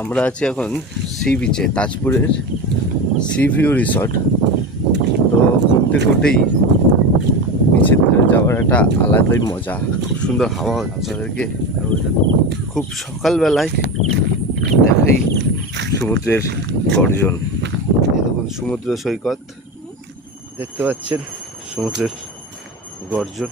আমরা আছি এখন সি বিচে, তাজপুরের সি ভিউ রিসর্ট। তো ঘুরতে ঘুরতেই বিচের ধারে যাওয়ার একটা আলাদাই মজা। খুব সুন্দর হাওয়া হচ্ছে। আপনাদেরকে খুব সকালবেলায় দেখাই সমুদ্রের গর্জন। এই দেখুন সমুদ্র সৈকত, দেখতে পাচ্ছেন সমুদ্রের গর্জন।